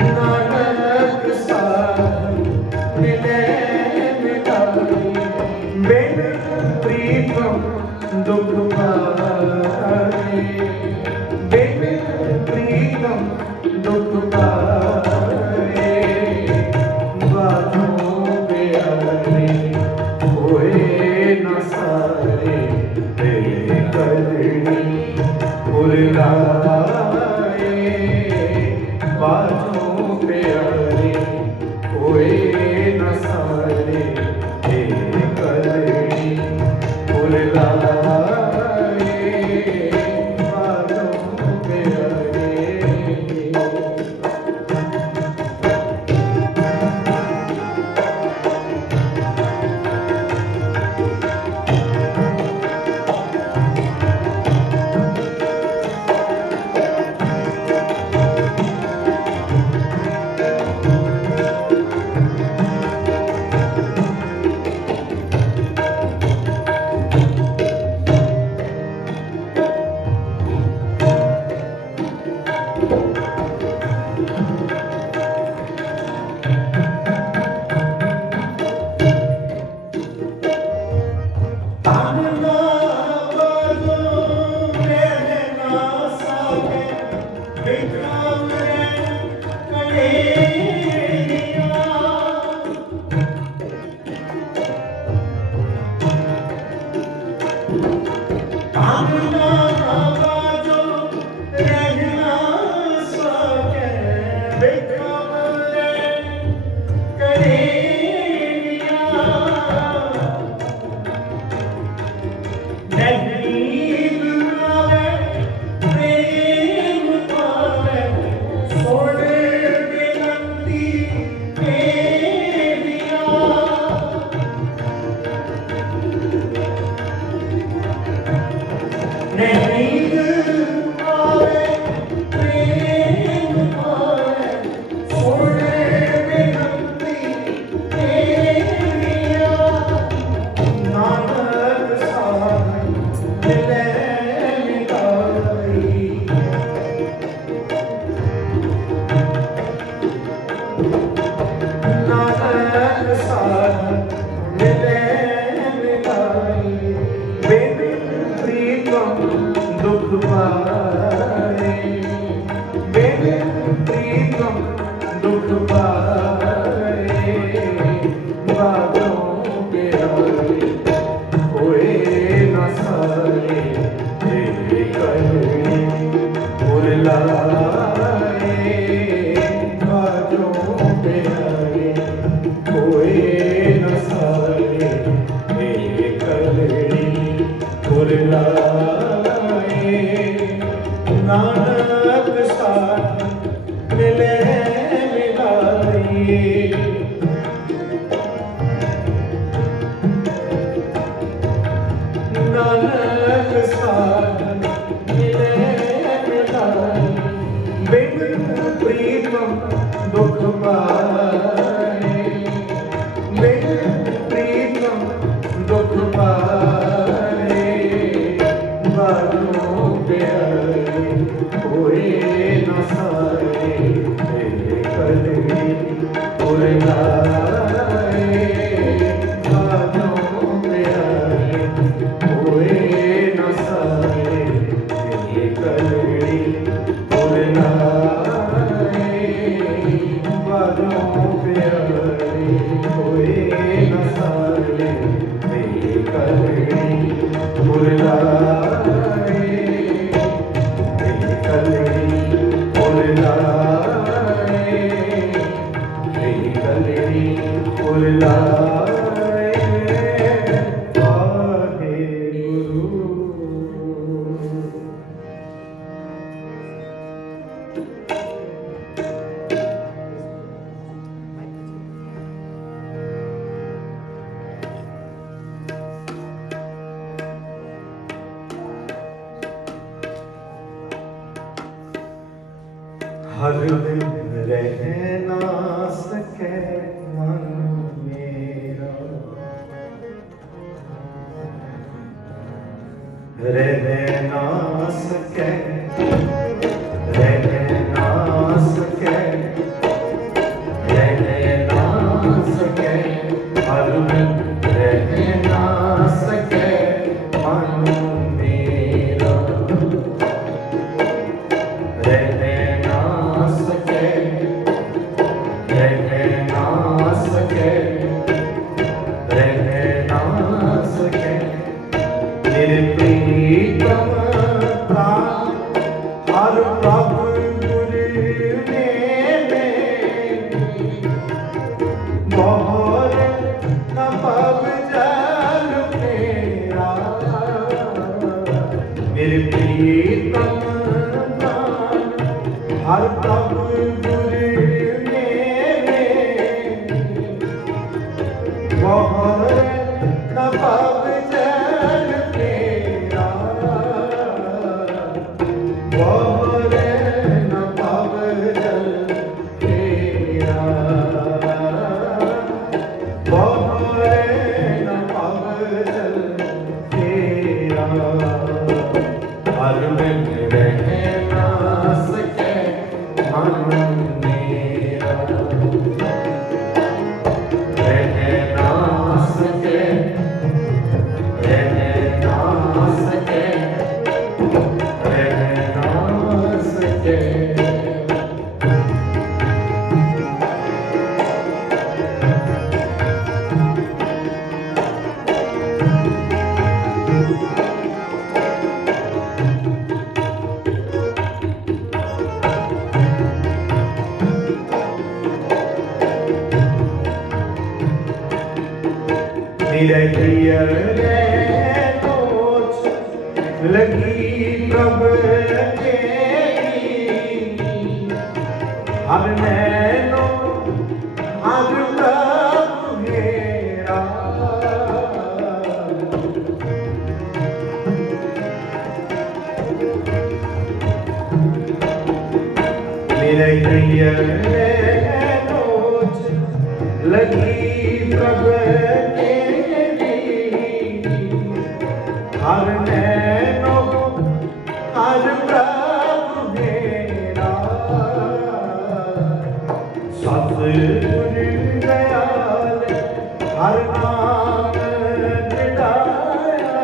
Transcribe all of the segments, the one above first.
नानक साधु मिले मिलाई, बिन प्रीतम दुख पाए, बिन प्रीतम दुख पाए, बातों प्यारे होए न सारे, तेरे करनी बुलाए, बातों प्यारे होए न सारे, तेरे करनी बुलाए, बातों प्यारे। दुख पाए, बिन प्रीतम दुख पाए, बातों प्यारे होए न सारे, तेरे करनी बुलाए, बातों प्यारे होए न सारे, तेरे करनी बुलाए, नानक साधु मिले मिलाई, नानक साधु मिले मिलाई, बिन प्रीतम दुख पाए, बिन प्रीतम दुख पाए, बातों प्यारे होए न सारे, तेरे करनी बुलाए, बातों प्यारे होए न सारे, तेरे करनी बुलाए, बातों प्यारे होए न सारे, तेरे करनी बुलाए, हर दिन रह ना सके मन में, बहुत न पब जल मेरा मेरे प्रीतम प्राण हर तब गुर मेरे बहुत न पब जल मेरा बहुत न पब जल मेरा बहुत न पब जल तेरा हर बिन रह ना सके मन मेरा रह ना सके रह ना सके रह ना सके निरखिय रे नोच लगी प्रभ तेरी हर नैनो हर प्रभु मेरा निरखिय रे नोच लगी प्रभ हर नैनो हर प्रभु मेरा सतगुर दयाल हर नाम निराया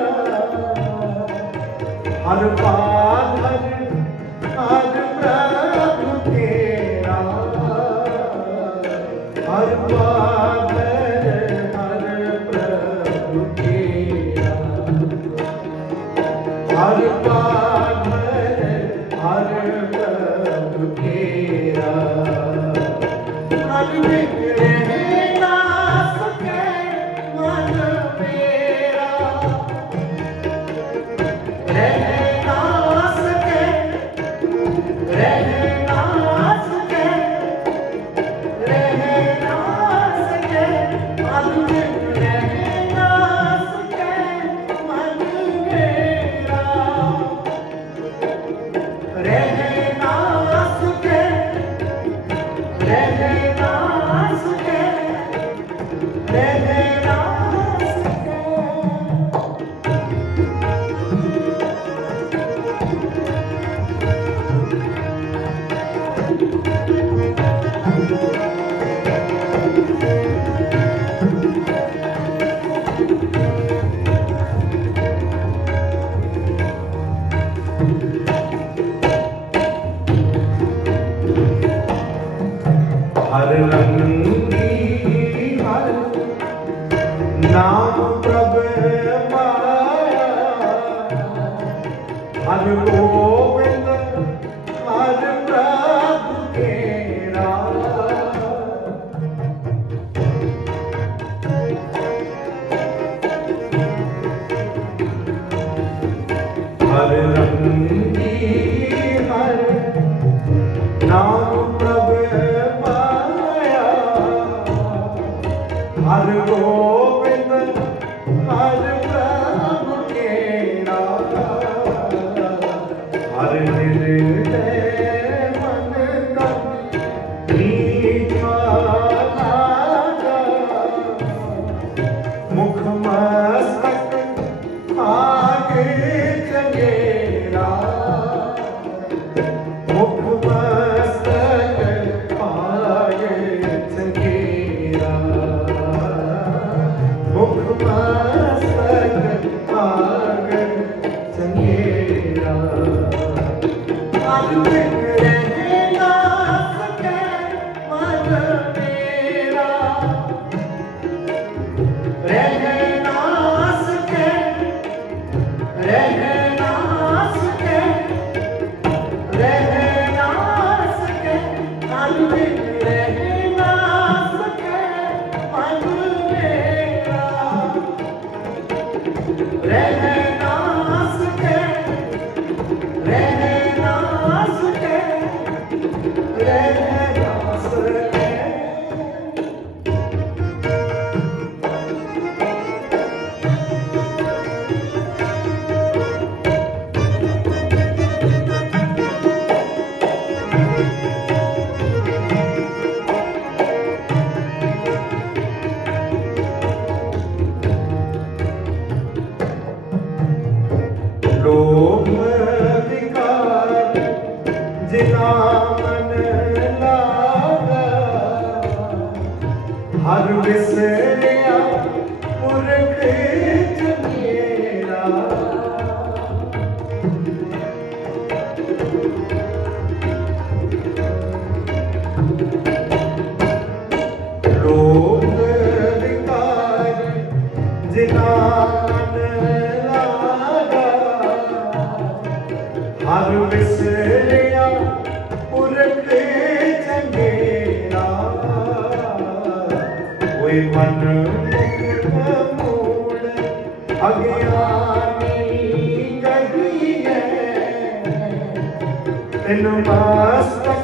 हर पाल हर प्रभु तेरा हर पाल हर प्रभु तेरा हर पाल हर प्रभु तेरा हर बिन रह ना सके मन मेरा रह ना सके रह ना सके रह ना सके हर बिन रह ना सके मन मेरा रह ना सके रह ना सके रह ना सके हर रंगी हर नाम प्रभ माया हर गोविंद हर प्रभु तेरा हर रंगी हर नाम प्रभ हर गोविंद हर प्रभु तेरा हर निर्दय मन का मीठा लागा मुख मस्तक आगे चंगेरा मुख मस्तक आगे चंगेरा मुख मस्तक आगे चंगेरा हर बिन रह ना सके मन मेरा रह ना सके रह ना सके रह ना सके हर बिन रह ना सके हर विसरिया पुरख चंगेरा रोग विकार जिना हर विसरिया पुरख चंगेरा कोई मन मुख मूड अज्ञानी गही है तिन मस्तक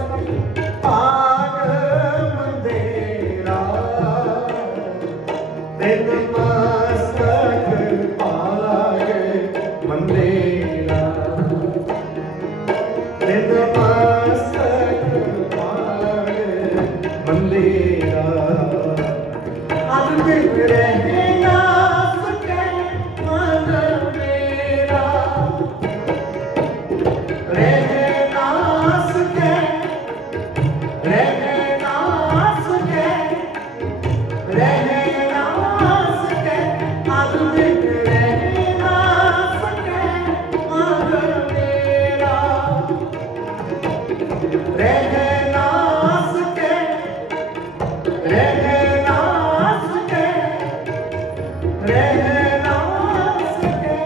पाग मंदेरा तिन मस्तक पाग मंदेरा मंदेरा अब रहे ना सके मन मेरा रहे ना सके रहे ना सके रहे ना सके अब रहे ना सके मन मेरा रह ना सके रह ना सके रह ना सके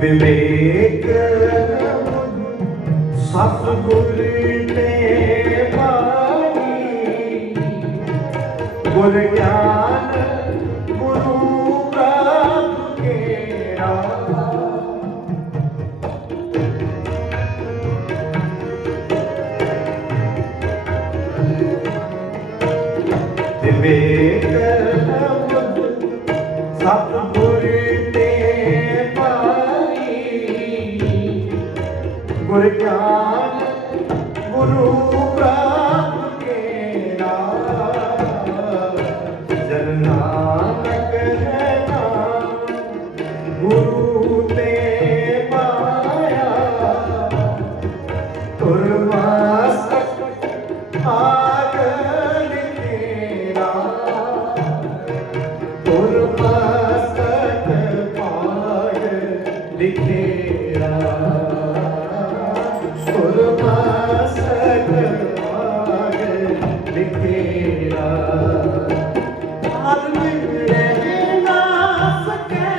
विवेक सतगुर ने पाई गुर ज्ञान गुरु प्राप्त केरा विवेक सतगुर ने पाई गुर ज्ञान गुरु प्राप्त केरा जन नानक है नाम गुरु ने पाया तुरमस्तक आग लिखेरा तुरमस्तक आग लिखेरा लिखेरा अब रह ना सके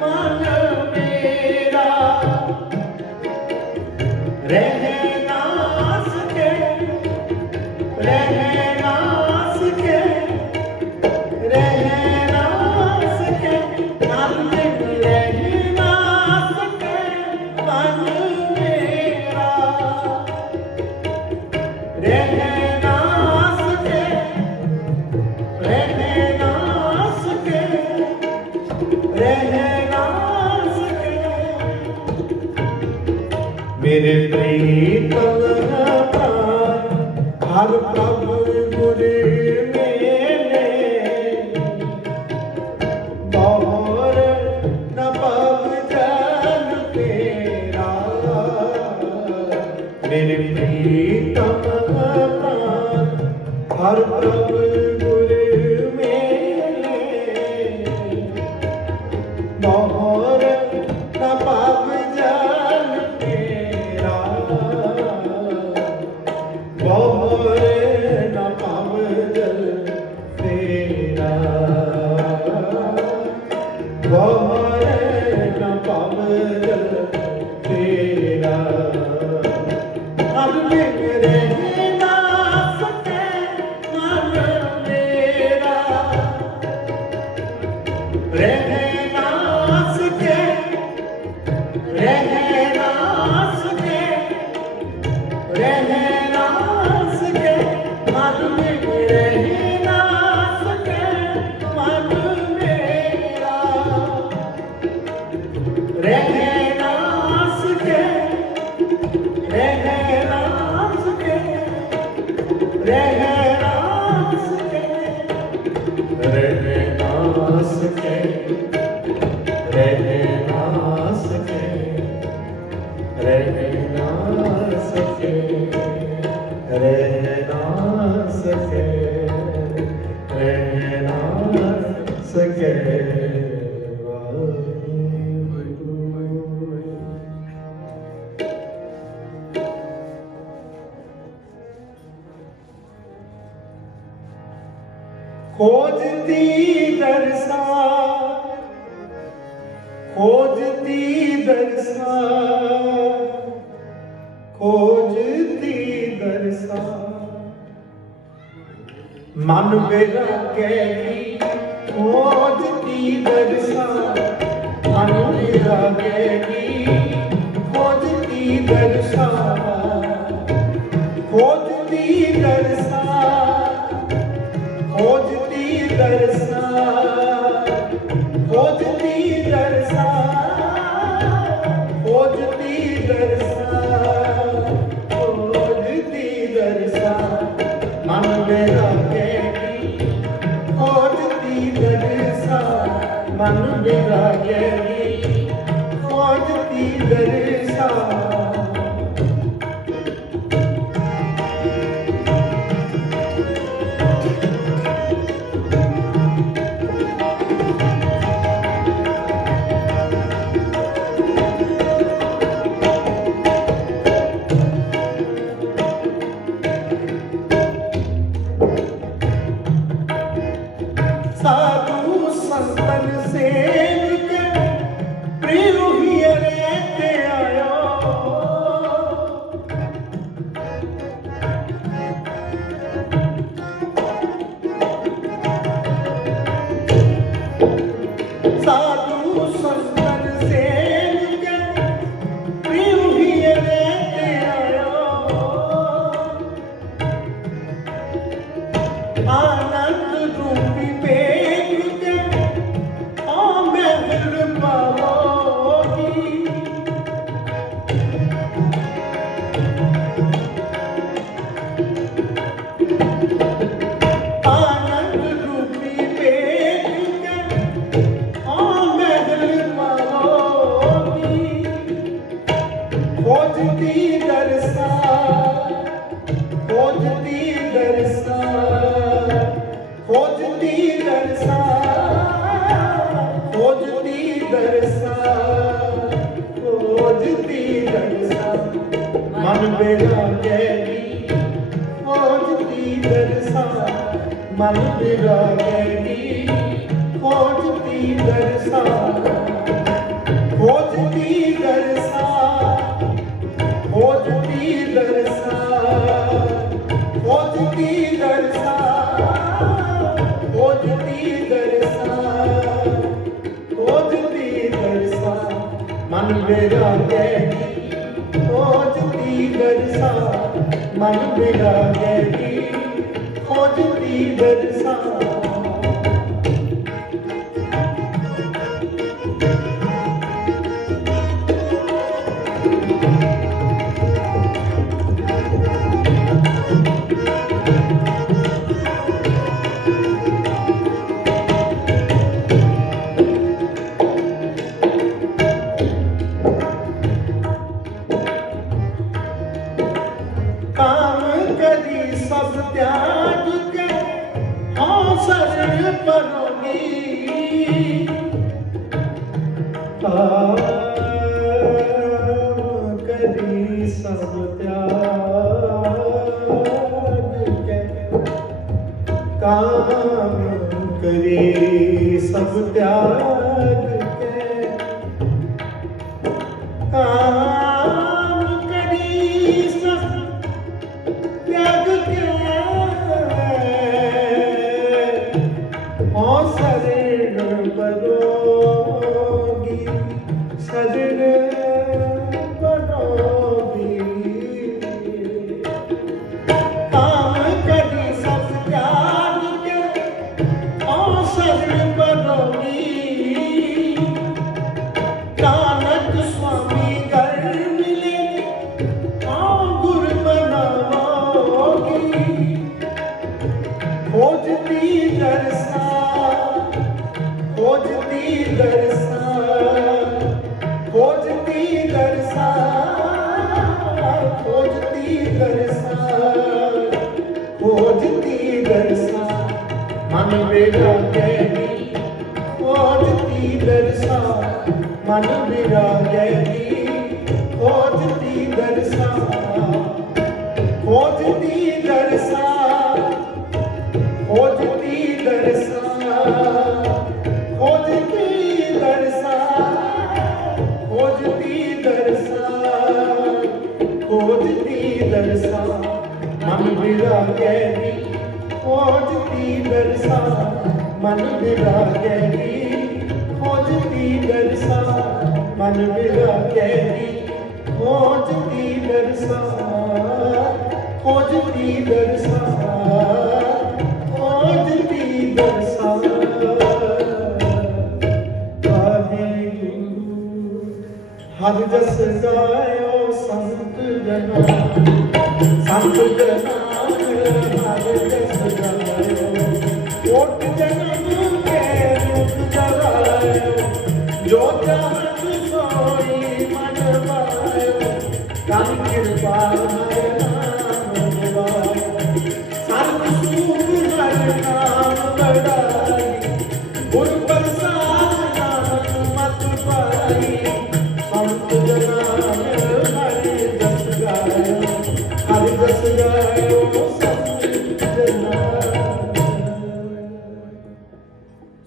मन मेरा रह ना सके रह ना सके रह ना सके अब रह ना सके मन मेरा रह ना सके रह ना सके रह ना सके मेरे प्रीतम हर प्रभु गुर मेरे गौर न पग जन तेरा मेरे प्रीतम हर प्रभु गुर मेरे गौर न पग जन तेरा गौर न पग जन तेरा गौर न पग जन तेरा अब रह ना सके मन मेरा रह ना सके रह ना सके रह ना सके मन रह ना सके मन मेरा रह ना सके रह ना सके रह ना सके, रह ना सके, रह ना सके, रह ना सके, रह ना सके, रह ना सके। खोजती दरसा, खोजती दरसा, खोजती दरसा, मन मेरा कहती खोजती दरसा, मन मेरा कहती खोजती दरसा, खोजती दरसा, खोजती दरसा, खोजती दरसा, खोजती दरसा, खोजती दरसा, मन मेरा कहती खोजती दरसा, मन मेरा कहती खोजती दरसा। साधु संतन सेवक प्रिय रहते आयो, साधु संतन सेवक प्रिय रहते आयो, आनंद रूपी खोजती दरसा, खोजती दरसा, खोजती दरसा, खोजती दरसा, खोजती दरसा, मन मेरा कहती खोजती दरसा, मन मेरा कहती खोजती दरसा, खोजती दरसा, खोजती दरसा, खोजती दरसा, खोजती दरसा, खोजती दरसा, मन मेरा कहती खोजती दरसा, मन मेरा कहती खोजती दरसा। काम करी सब त्याग के हाँ शरण परोगी, काम करी सब त्याग के, काम करी सब त्याग के, काम करी सब त्याग के, हाँ शरण परोगी, शरण परोगी, काम करी सब त्याग के, मन विरागे खोजती दरसा, मन विरागे खोजती दरसा, खोजती दरसा, खोजती दरसा, खोजती दरसा, खोजती दरसा, खोजती दरसा, मन विरागे खोजती दरसा, मन विरागे खोजती दरसा, मन विरागे खोजती दरसा, खोजती दरसा, खोजती दरसा। हर जस गायो संत जना, संत जना हर जस गायो, कोट जन्म के दुख जगायो, जो चाहत सोई मन पायो, तन कृपा हर नाम गवायो, सर्व सुख हर नाम बढ़ाई, गुर प्रसाद नानक मत पाई, संत जना हर जस गायो, हर जस गायो संत जना।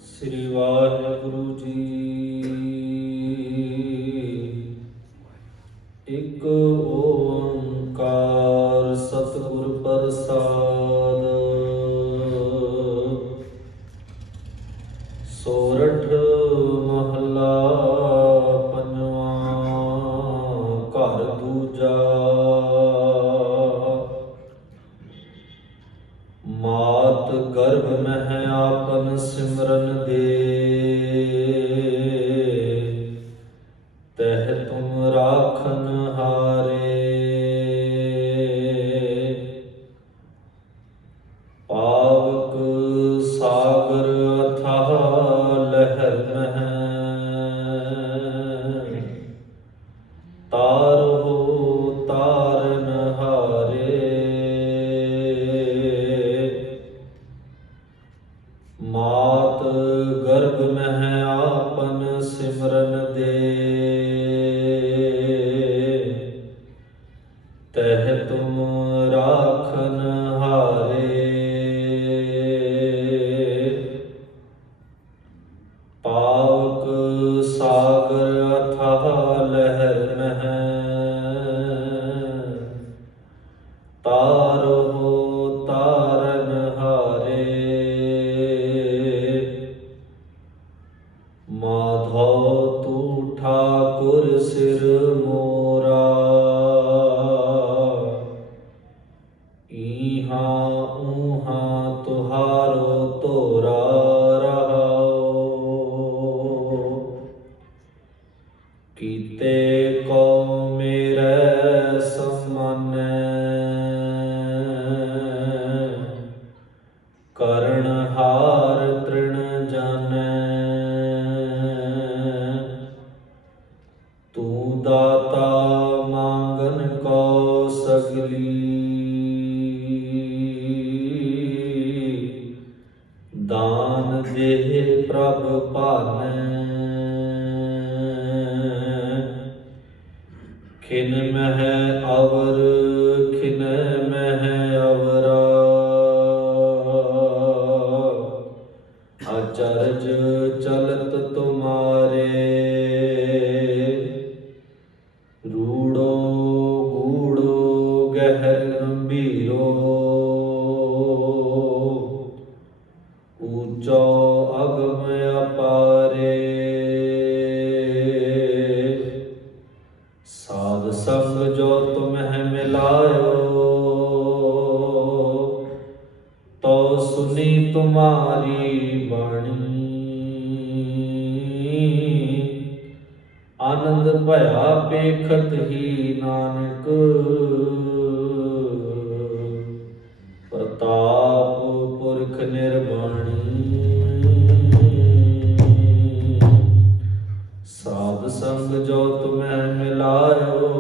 श्री वाहिगुरु जी। एक ओंकार सतगुर प्रसाद। सोरठ महला पंजवा। घर दूजा। मात गर्भ मह आपन सिमरन दे, तह तुम राखन हारे। पावक सागर अथाह लहर मह, तारो तारन हारे। मात गर्भ मह आपन सिमरन दे, तह तुम राखन हारे। पावक सागर अथाह लहर मह, तारो तारन हारे। माधो तू ठाकुर सिर मोरा, ईहा ऊहा तुहारो तोरा रहाओ। कीते को मेरे सम्मानै, करण हार तृण जानै। तू दाता मांगन को सगली, दान देह प्रभ पानै। खिन मह अवर खिन मह अवरा, अचरज चलत तुम्हारे। रूड़ो गूड़ो गहर गंभीरो, ऊंचो अगम अपारे। साध संग जो तुम्हें मिलायो, तो सुनी तुम्हारी बाणी। आनंद भया पेखत ही नानक, प्रताप पुरख निर्वाणी। साध संग जो तुम्हें मिलायो,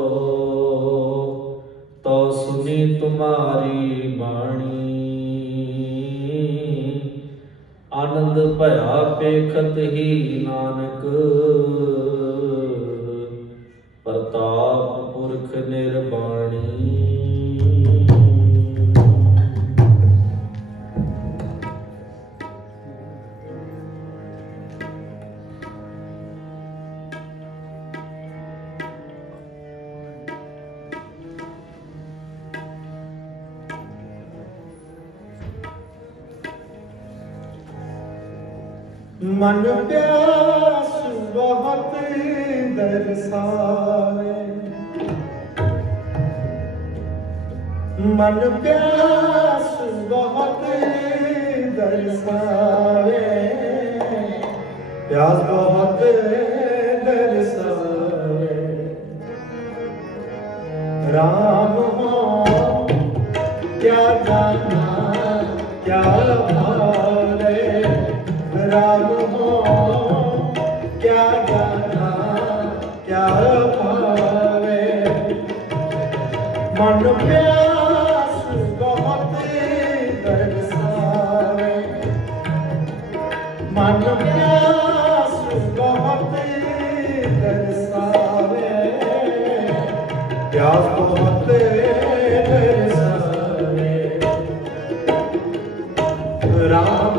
तो सुनी तुम्हारी बाणी। ਆਨੰਦ ਭਇਆ ਪੇਖਤ ਹੀ ਨਾਨਕ ਪ੍ਰਤਾਪ ਪੁਰਖ ਨਿਰਵਾਣੀ। मन प्यास बहुत दरसावे, मन प्यास बहुत दरसावे, प्यास बहुत दरसावे। राम हो क्या जाना क्या भावे, राम हो क्या जाना क्या भावे। मन प्यास बहुत दरसावे, मन प्यास बहुत दरसावे, प्यास बहुत दरसावे। राम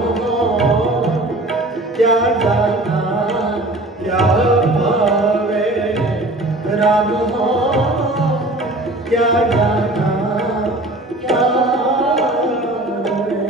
क्या जाना क्या भावे, राम हो क्या जाना क्या भावे।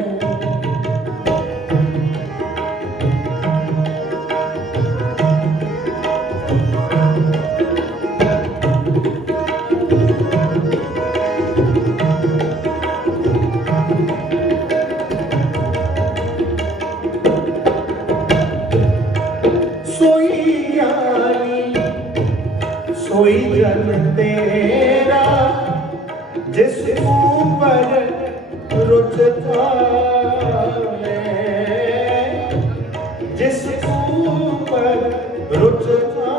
कोई जन तेरा जिस ऊपर रुचता है, जिस ऊपर रुचता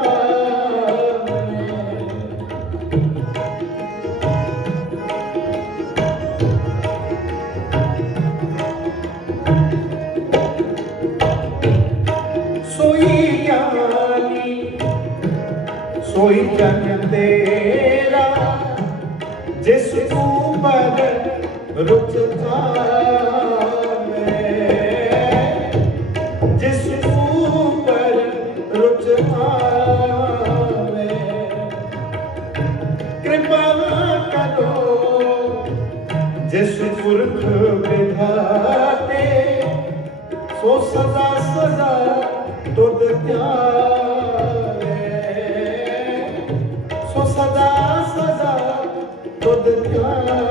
कोई जन तेरा जिस ऊपर रुचता है, जिस ऊपर रुचता है। कृपा करो जिस पुरख विधाते, सो सदा सदा तुद ध्यावे, सदा सदा तुद ध्यावे।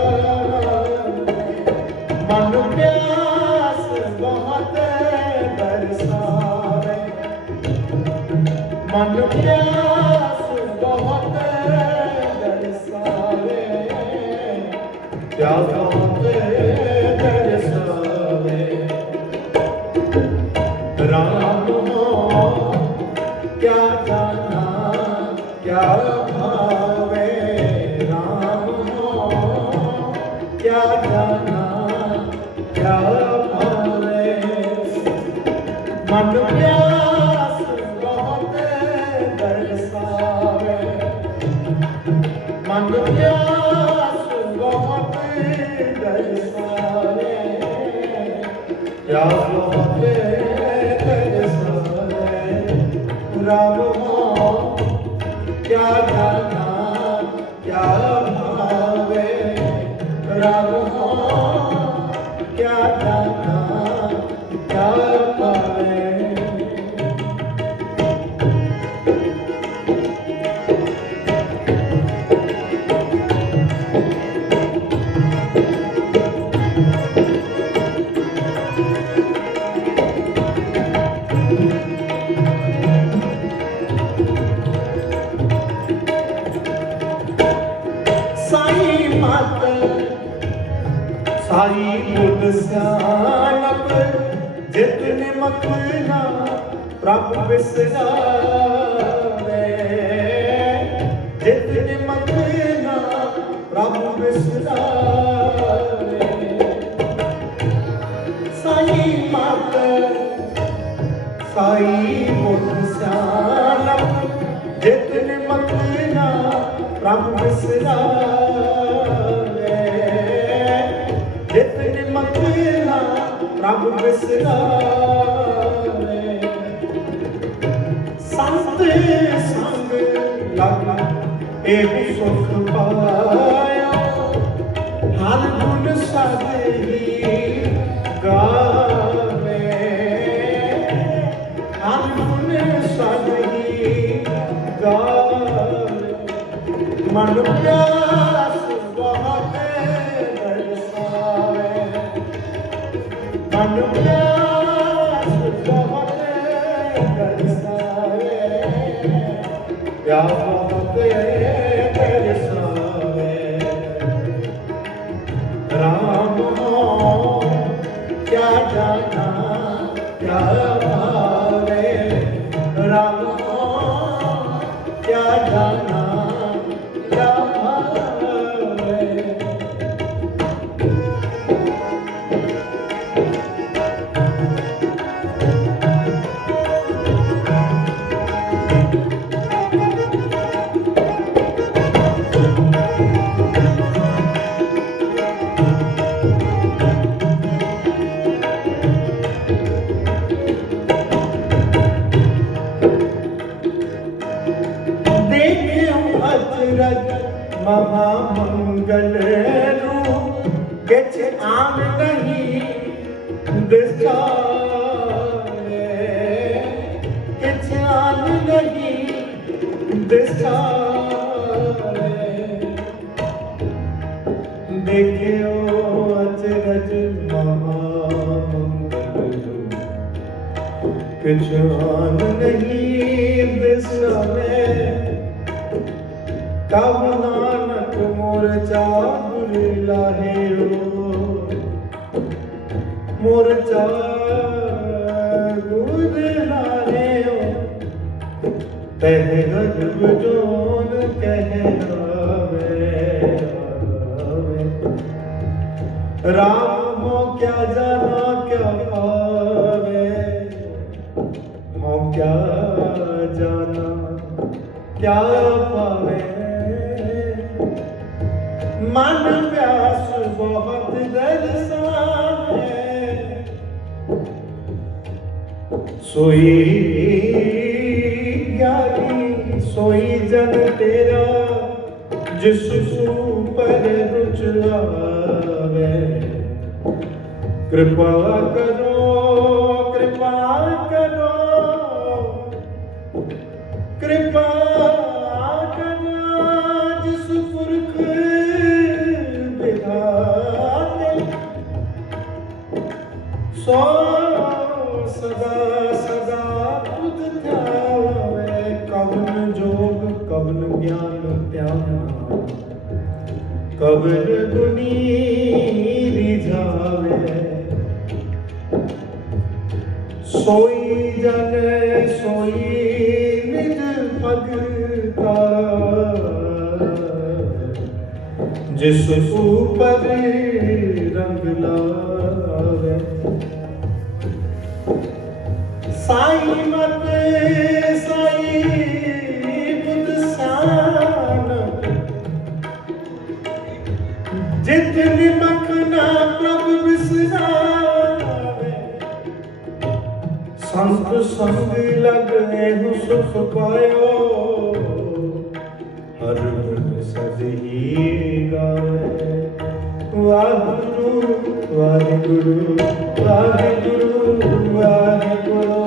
मन प्यास बहुत दरसावे, मन प्यास बहुत दरसावे, प्यास बहुत दरसावे। राम हो क्या जाना क्या भावे, राम हो क्या जाना क्या भावे। मन प्यास बहुत दरसावे, मन प्यास बहुत दरसावे, प्यास बहुत दरसावे। राम हो क्या जाना क्या भावे, राम हो क्या जाना क्या भावे। साई बुध स्यानप जितने मखना प्रभु बिसरावे, जितने मखना प्रभु बिसरावे। साई मात बिसरावे, जितने मखना प्रभ बिसरावे, संत संग लग एक सुख पाया, हर गुण सदही गावे, हर गुण सदही गावे, मन प्यास बहुत बरसावे, मन प्यास बहुत बरसावे, प्यास बहुत बरसावे, राम क्या जाना क्या भावे, राम क्या जाना क्या भावे। अचरज महामंगल रूप, किछ आन नहीं दिसाए, किछ आन नहीं दिसाए, देखियो अचरज महामंगल रूप, किछ आन नहीं दिसाए, कब नानक मोर चाहुर लाहियो, मोर चाहुर लाहियो, तह गजब जोन कहलावे, राम हो क्या जाना क्या पावे, हो क्या जाना क्या पावे, मन प्यास बहुत दरसावे, सोई ज्ञानी सोई जन तेरा, जिस पर रुच आवे, कृपा करो कृपा करो कृपा करो, जिस पुरख सो सदा सदा तुझ ध्यावे, कवन जोग कवन ज्ञान त्यागा, कवन गुनी रिझावे, सोई जन सोई निज भगता, जिस ऊपर रंग लावे, साई मत साई बुध सान, जितने मखना प्रभ बिसरावे, संत संग लगे हो सुख पायो, हर गुण सदही गावे, Waheguru Waheguru Waheguru Waheguru,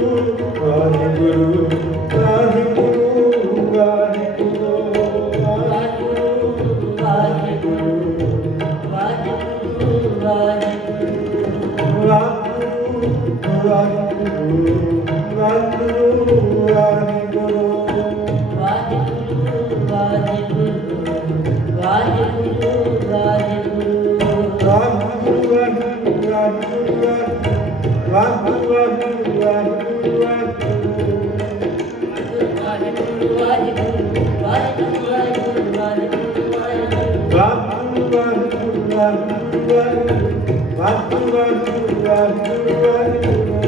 Vaheguru, Vaheguru, Vaheguru, Vaheguru, Vaheguru,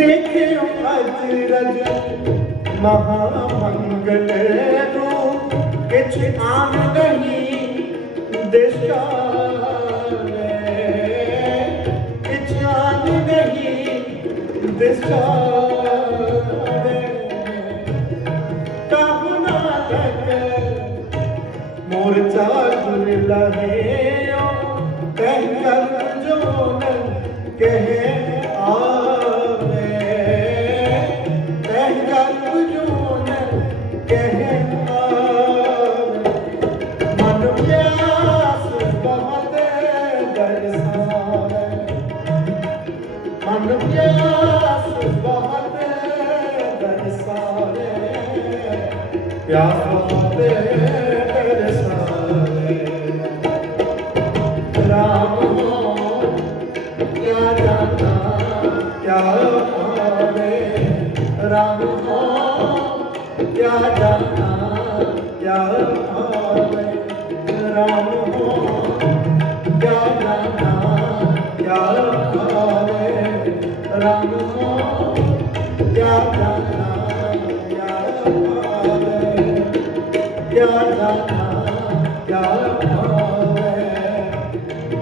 देखियो अजरज महामंगल रूप किछ आन नहीं दिशाले किछ आन नहीं दिशाले कहना तक मोर्चा जुल लहे कह कर जो न कहे राम हो क्या जाना क्या पावे राम हो क्या जाना क्या पावे राम हो क्या जाना क्या पावे राम हो क्या जाना क्या पावे क्या जाना क्या पावे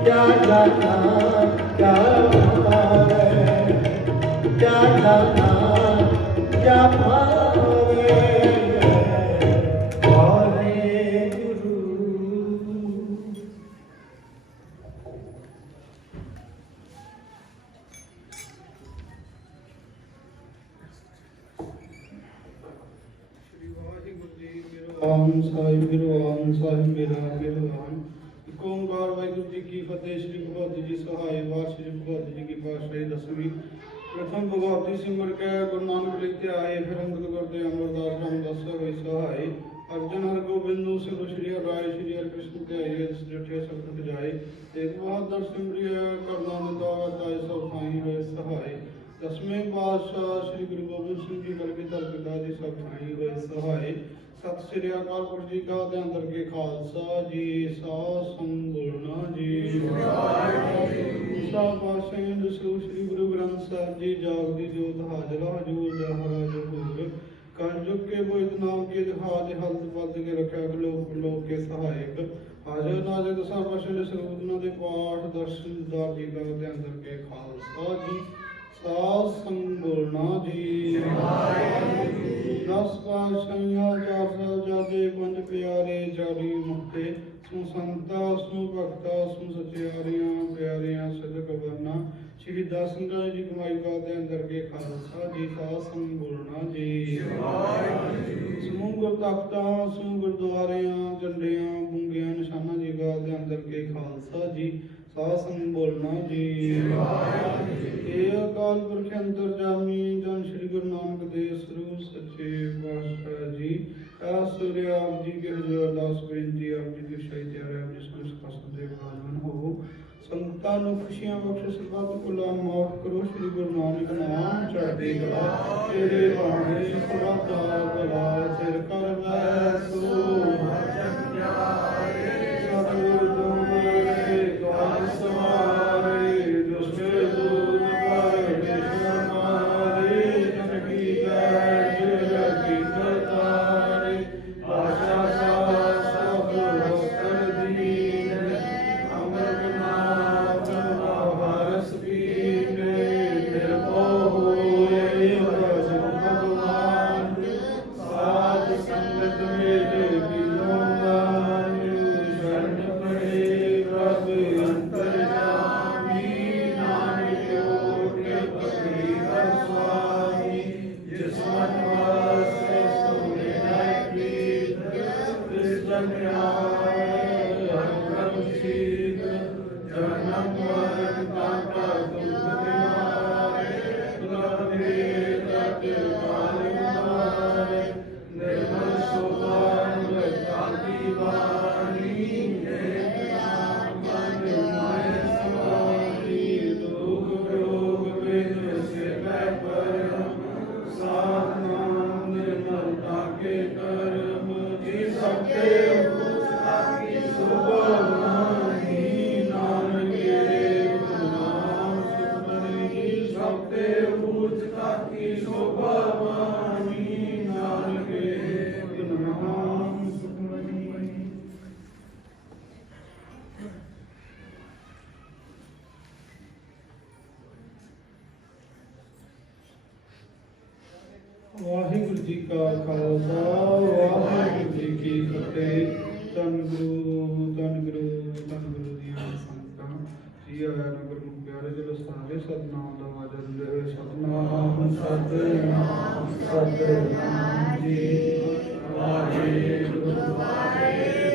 क्या जाना क्या पावे क्या जाना क्या पावे वाहेगुरु। ਆਨ ਸਾਹਿਬ ਗੁਰਵਾਨ ਸਾਹਿਬ ਮੇਰਾ ਗੁਰਵਾਨ ਇੱਕ ਓੰਕਾਰ ਵਾਹਿਗੁਰੂ ਜੀ ਕੀ ਫਤਿਹ। ਸ੍ਰੀ ਗੁਰੂ ਗੋਬਿੰਦ ਜੀ ਸਹਾਇ ਵਾਰ ਸ੍ਰੀ ਗੁਰੂ ਗੋਬਿੰਦ ਜੀ ਕੀ ਪਾਤਸ਼ਾਹੀ ਦਸਵੀਂ ਪ੍ਰਥਮ ਭਗਵਤੀ ਸਿਮਰ ਕੇ ਗੁਰੂ ਨਾਨਕ ਲਿਖਤੇ ਆਏ ਫਿਰ ਅੰਗਦ ਕਰਦੇ ਅਮਰਦਾਸ ਰਾਮਦਾਸ ਹੋਏ ਸਹਾਇ ਅਰਜਨ ਹਰ ਗੋਬਿੰਦ ਨੂੰ ਸਿਰ ਸ੍ਰੀ ਰਾਏ ਸ੍ਰੀ ਹਰਿ ਕ੍ਰਿਸ਼ਨ ਤੇ ਆਏ ਜਠੇ ਸਬਦ ਜਾਏ ਤੇਗ ਬਹਾਦਰ ਸਿਮਰਿਆ ਕਰਨਾ ਨਿਦਾਨ ਤਾਏ ਸਭ ਥਾਈ ਹੋਏ ਸਹਾਇ ਦਸਵੇਂ ਪਾਤਸ਼ਾਹ ਸ੍ਰੀ ਗੁਰੂ ਗੋਬਿੰਦ ਸਿੰਘ ਜੀ ਵਰਗੇ ਧਰ ਪਿਤਾ ਜੀ ਸਭ ਥਾਈ ਹੋਏ ਸਹਾਇ। ਸਤਿ ਸ੍ਰੀ ਅਕਾਲ ਪੁਰਖ ਜੀ ਕਾ ਤੇ ਅੰਦਰ ਕੇ ਖਾਲਸਾ ਜੀ ਸਾਧ ਸੰਗ ਬੋਲਣਾ ਜੀ ਸਾ ਪਾਤਸ਼ਾਹ ਦਸੂ ਸ੍ਰੀ ਗੁਰੂ ਗ੍ਰੰਥ ਸਾਹਿਬ ਜੀ ਜਾਗਦੀ ਜੋਤ ਹਾਜ਼ਰ ਹਜੂਰ ਜਹਰਾ ਜਹੂਰ ਕਲ ਜੁਗ ਕੇ ਬੋਇਤ ਨਾਮ ਕੇ ਜਹਾਜ ਹਲਤ ਪਦ ਕੇ ਰੱਖਿਆ ਲੋਕ ਲੋਕ ਕੇ ਸਹਾਇਕ ਹਾਜ਼ਰ ਨਾਜ਼ਰ ਦਸਾਂ ਪਾਤਸ਼ਾਹ ਦੇ ਸਰੂਪ ਉਹਨਾਂ ਦੇ ਪਾਠ ਦਰਸ਼ਨ ਦਾਰ ਜੀ ਕਾ ਤੇ ਅੰਦਰ ਕੇ ਖਾਲਸਾ ਜੀ ਸਾਧ ਸੰਗ ਬੋਲਣਾ ਜੀ। ਦਸ ਪਾਤਸ਼ਾਹੀਆਂ ਚਾਰ ਸਾਹਿਬਜ਼ਾਦੇ ਪੰਜ ਪਿਆਰੇ ਚਾਲੀ ਮੁਕਤੇ ਸੋ ਸੰਤਾ ਸੋ ਭਗਤਾ ਸੋ ਸਚਿਆਰੀਆਂ ਪਿਆਰਿਆਂ ਸਦਕ ਵਰਨਾ ਸ਼ਹੀਦਾਂ ਸਿੰਘਾਂ ਦੀ ਕਮਾਈ ਕਾ ਦੇ ਅੰਦਰ ਕੇ ਖਾਲਸਾ ਜੀ ਸਾਧ ਸੰਗ ਬੋਲਣਾ ਜੀ। ਸਮੂਹ ਗੁਰ ਤਖਤਾਂ ਸਮੂਹ ਗੁਰਦੁਆਰਿਆਂ ਝੰਡਿਆਂ ਬੁੰਗਿਆਂ ਨਿਸ਼ਾਨਾਂ ਜੀ ਕਾ ਦੇ ਅੰਦਰ ਕੇ ਖਾਲਸਾ ਜੀ ਸਾਧ ਸੰਗ ਬੋਲਣਾ ਜੀ। ਇਹ ਅਕਾਲ ਪੁਰਖ ਅੰਤਰਜਾਮੀ ਜਨ ਸ੍ਰੀ ਗੁਰੂ ਨਾਨਕ ਦੇਵ ਸਰੂਪ ਸੱਚੇ ਪਾਤਸ਼ਾਹ ਜੀ ਸੂਰਿਆ ਆਪ ਜੀ ਕੇ ਹਜ਼ੂਰ ਅਰਦਾਸ ਬੇਨਤੀ ਆਪ ਜੀ ਦੀ ਸ਼ਾਹੀ ਤਿਆਰ ਹੈ ਜਿਸ ਨੂੰ ਸਖਤ ਦੇ ਵਿਰਾਜਮਾਨ ਹੋ ਸੰਗਤਾਂ ਨੂੰ ਖੁਸ਼ੀਆਂ ਬਖਸ਼ ਸਰਬੱਤ ਕੁਲਾ ਮਾਫ ਕਰੋ ਸ੍ਰੀ ਗੁਰੂ ਨਾਨਕ ਨਾਮ ਚੜ੍ਹਦੀ ਕਲਾ ਤੇਰੇ ਬਾਣੇ ਸਰਬੱਤ ਦਾ ਭਲਾ ਸਿਰ ਕਰ ਲੈ ਸੋ ਸਤਿਗੁਰ ਤੁਮਰੇ ਕਾਲ ਸਵਾਰੇ ਦੁਸ਼ਮੇ ਦੂਰ ਪਰ ਦੇਸ਼ ਮਾਰੇ ਜਨ ਕੀ ਜੈ ਜਗ ਕੀ ਕਰਤਾਰੇ ਆਸ਼ਾ ਸਭ ਕਰ ਦੀਨ ਅਮਰ ਨਾਮ ਹਰਸ ਪੀਨੇ ਨਿਰਭਉ ਹੋਏ ਭਜਨ ਭਗਵਾਨ ਸਾਧ ਸੰਗਤ ਮੇਲ ਬਿਨੋ ਮਾਨ ਸ਼ਰਨ ਪੜੇ ਪ੍ਰਭ ਅੰਤਰਜਾਮੀ ਨਾਨਕ ਓਟੇ ਪਕੜੀ ਹਰ ਸੁਆਮੀ ਜਿਸ ਮਨ ਵਾਸੈ ਸੋਨੇ ਨਾਇ ਪ੍ਰੀਤ ਤਿਸ ਜਨ ਆਏ ਹਰ ਕਰਮ ਸੀਤ ਜਨਮ ਮਰਨ ਕਾਟਾ ਦੁਖ ਦਿਵਾਰੇ ਤੁਲਾ ਦੇ ਤਤ ਪਾਣੀ ਨਾਨਕੇ ਬਿਨ ਨਾਮ ਸੁਖਮਨੀ। ਵਾਹਿਗੁਰੂ ਜੀ ਕਾ ਖਾਲਸਾ ਵਾਹਿਗੁਰੂ ਜੀ ਕੀ ਫਤਿਹ। ਧੰਨ ਗੁਰੂ ਦੀਆਂ ਸੰਗਤਾਂ ਜੀ ਆਇਆਂ ਨੂੰ ਗੁਰੂ ਪਿਆਰੇ ਜੀ ਸਾਰੇ ਸਤਿਨਾਮ ਦਾ ਵਾਜਾ ਦਿੰਦੇ ਹੋਏ ਸਤਿਨਾਮ ਸਤਿਨਾਮ ਸਤਿਨਾਮ ਜੀ। ਵਾਹਿਗੁਰੂ ਵਾਹਿਗੁਰੂ